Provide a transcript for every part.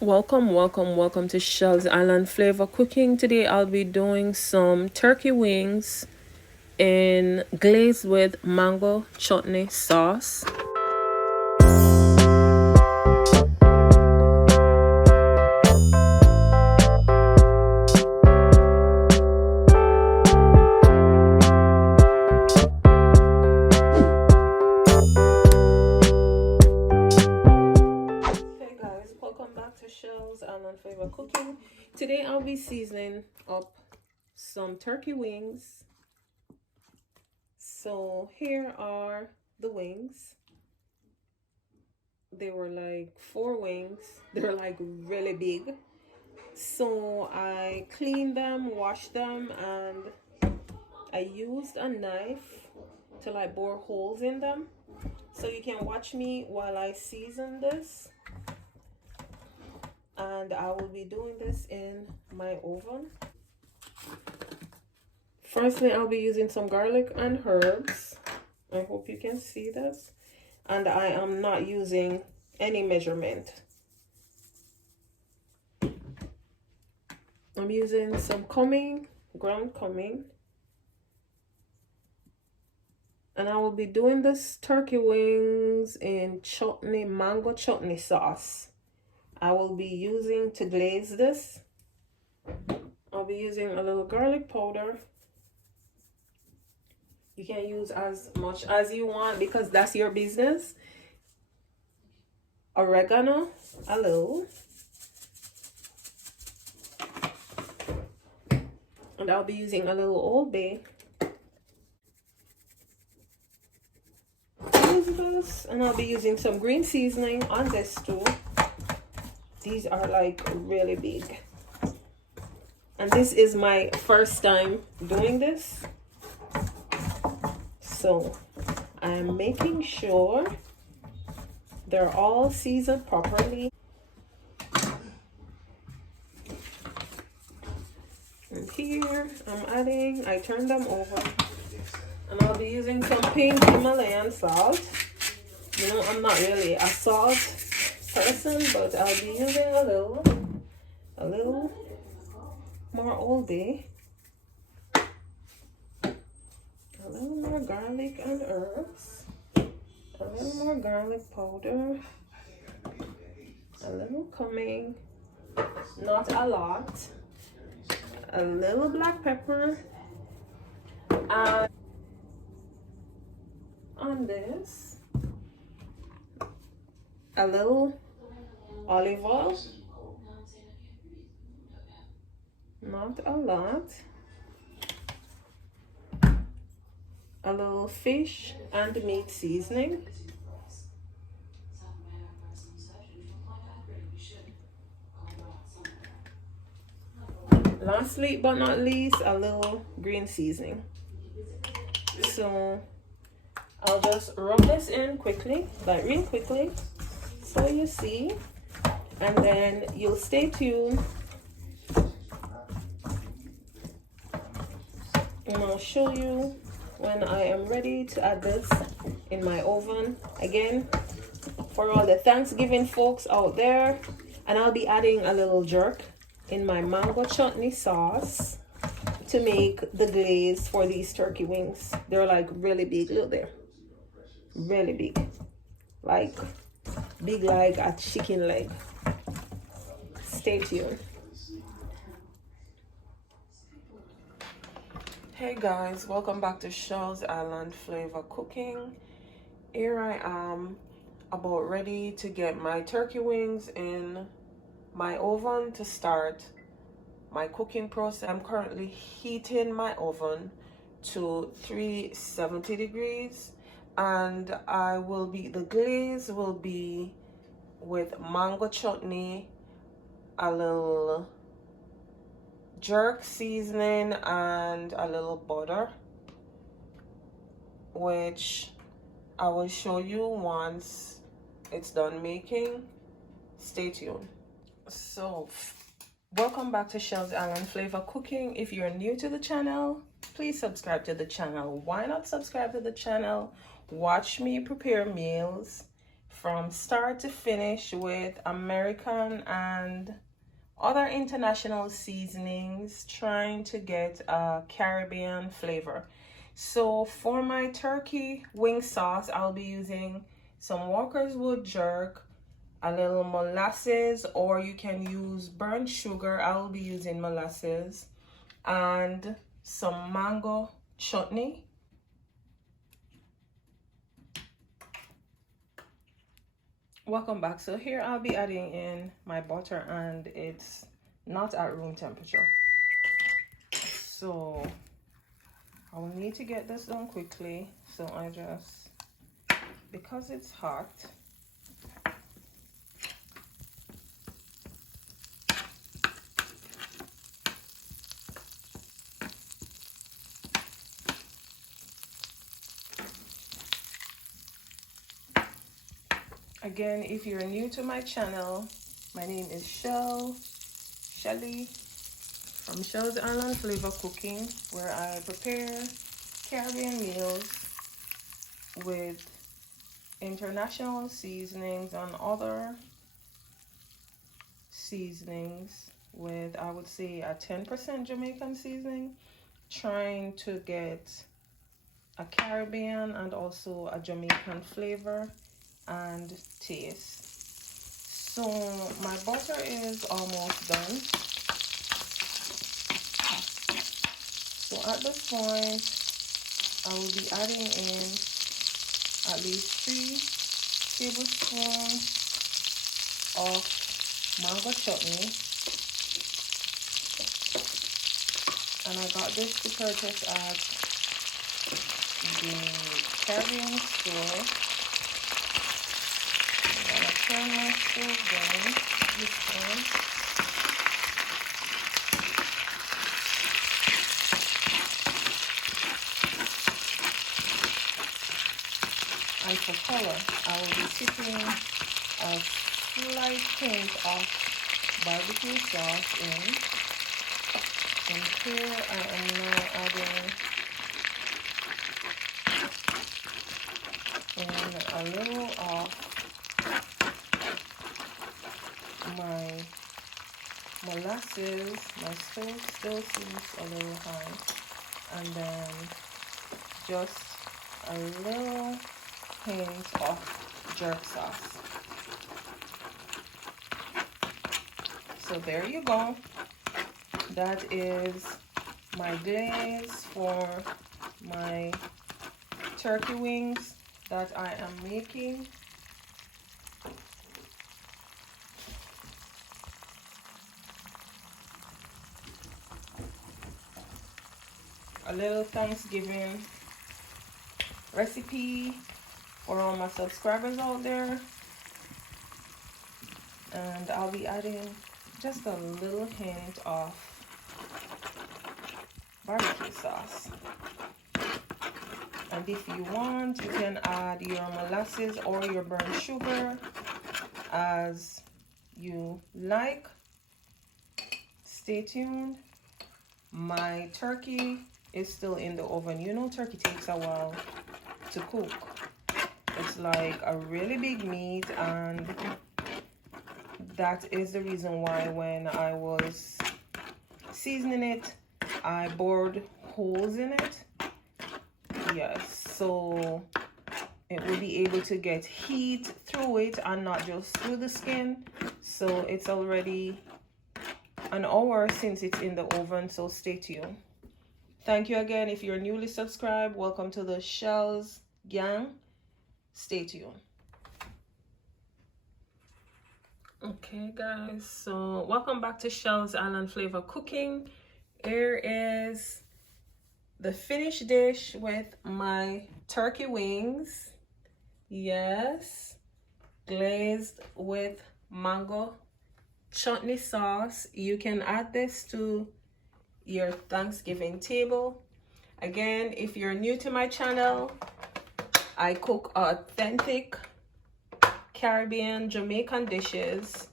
Welcome to Shell's Island Flavor Cooking. Today I'll be doing some turkey wings in glazed with mango chutney sauce. Hey guys, welcome back to Shell's Island Flavor Cooking. Today I'll be seasoning up some turkey wings. So here are the wings. They were like 4 wings. They're like really big. So I cleaned them, washed them, and I used a knife to like bore holes in them. So you can watch me while I season this. And I will be doing this in my oven. Firstly, I'll be using some garlic and herbs. I hope you can see this. And I am not using any measurement. I'm using some Cummin, ground Cummin. And I will be doing this turkey wings in chutney, mango chutney sauce. I will be using to glaze this. I'll be using a little garlic powder. You can use as much as you want because that's your business. Oregano, a little. And I'll be using a little Old Bay. Use this, and I'll be using some green seasoning on this too. These are like really big. And this is my first time doing this. So I'm making sure they're all seasoned properly. And here I turned them over. And I'll be using some pink Himalayan salt. You know, I'm not really a salt person, but I'll be using a little more Old Bay. A little more garlic and herbs. A little more garlic powder. A little cumin. Not a lot. A little black pepper. And on this, a little olive oil. Not a lot. A little fish and meat seasoning. Lastly but not least, a little green seasoning. So I'll just rub this in quickly, like real quickly, so you see, and then you'll stay tuned. And I'll show you when I am ready to add this in my oven. Again, for all the Thanksgiving folks out there, and I'll be adding a little jerk in my mango chutney sauce to make the glaze for these turkey wings. They're like really big. Look there, really big, like big like a chicken leg. Stay tuned. Hey guys, welcome back to Shell's Island Flavor Cooking. Here I am about ready to get my turkey wings in my oven to start my cooking process. I'm currently heating my oven to 370 degrees, and the glaze will be with mango chutney, a little jerk seasoning, and a little butter, which I will show you once it's done making. Stay tuned. So welcome back to Shell's Island Flavor Cooking. If you're new to the channel, please subscribe to the channel. Why not subscribe to the channel? Watch me prepare meals from start to finish with American and other international seasonings, trying to get a Caribbean flavor. So for my turkey wing sauce, I'll be using some Walker's Wood jerk, a little molasses, or you can use burnt sugar. I'll be using molasses, and some mango chutney. Welcome back. So here I'll be adding in my butter, and it's not at room temperature. So I'll need to get this done quickly. So I just, because it's hot, again, if you're new to my channel, my name is Shelly from Shell's Island Flavor Cooking, where I prepare Caribbean meals with international seasonings and other seasonings with, I would say, a 10% Jamaican seasoning, trying to get a Caribbean and also a Jamaican flavor and taste. So my butter is almost done. So at this point, I will be adding in at least 3 tablespoons of mango chutney. And I got this to purchase at the Caribbean store. I'm gonna turn my stove down this time. And for color, I will be tipping a slight hint of barbecue sauce in. And here I am now adding in a little of my molasses. My stove still seems a little high. And then just a little hint of jerk sauce. So there you go. That is my glaze for my turkey wings that I am making. A little Thanksgiving recipe for all my subscribers out there. And I'll be adding just a little hint of barbecue sauce. And if you want, you can add your molasses or your burnt sugar as you like. Stay tuned. My turkey is still in the oven. You know, turkey takes a while to cook. It's like a really big meat, and that is the reason why when I was seasoning it, I bored holes in it. Yes, so it will be able to get heat through it and not just through the skin. So it's already an hour since it's in the oven, so stay tuned. Thank you again. If you're newly subscribed, welcome to the Shells gang. Stay tuned. Okay guys, so welcome back to Shell's Island Flavor Cooking. Here is the finished dish with my turkey wings. Yes, glazed with mango chutney sauce. You can add this to your Thanksgiving table. Again, if you're new to my channel, I cook authentic Caribbean, Jamaican dishes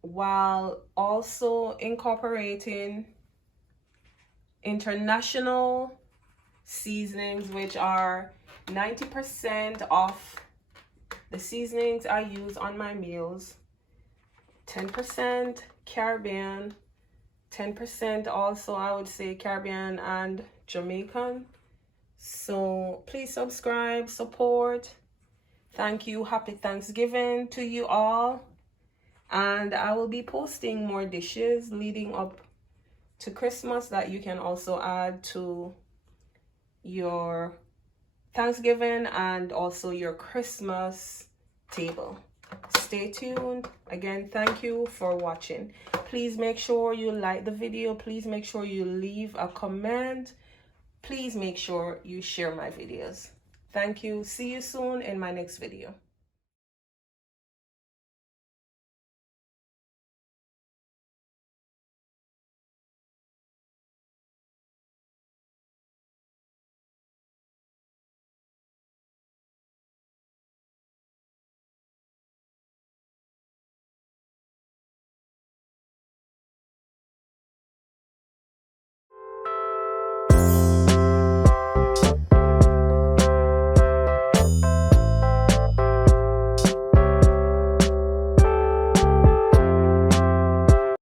while also incorporating international seasonings, which are 90% of the seasonings I use on my meals. 10% Caribbean, 10% also I would say Caribbean and Jamaican. So please subscribe, support. Thank you. Happy Thanksgiving to you all. And I will be posting more dishes leading up to Christmas that you can also add to your Thanksgiving and also your Christmas table. Stay tuned. Again, thank you for watching. Please make sure you like the video. Please make sure you leave a comment. Please make sure you share my videos. Thank you. See you soon in my next video.